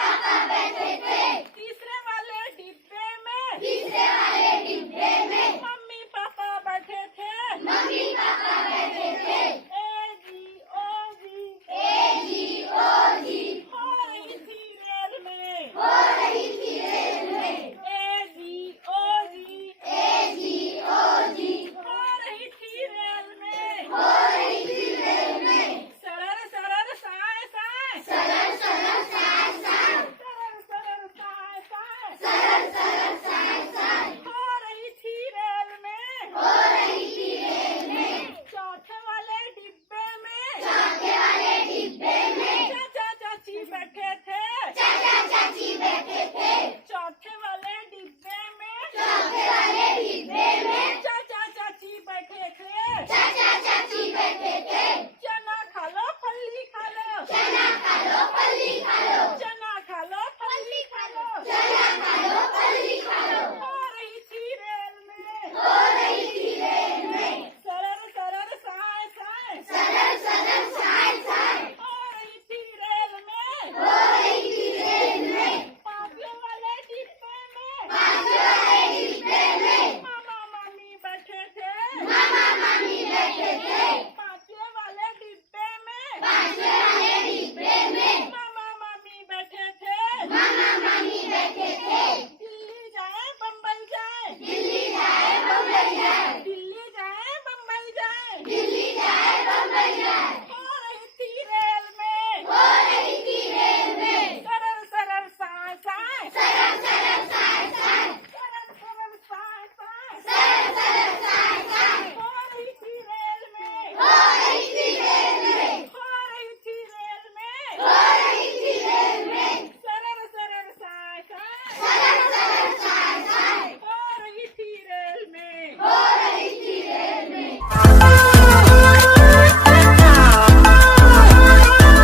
पापा बैठे थे। तीसरे वाले डिब्बे में मम्मी पापा बैठे थे। मम्मी पापा बैठे थे। AGOG हो रही थी रेल में। AGOG हो रही थी रेल में। सरर सरर साए साए। सरर सरर साए साए। हो रही थी रेल में। चौथे वाले डिब्बे में चाचा चाची बैठे थे।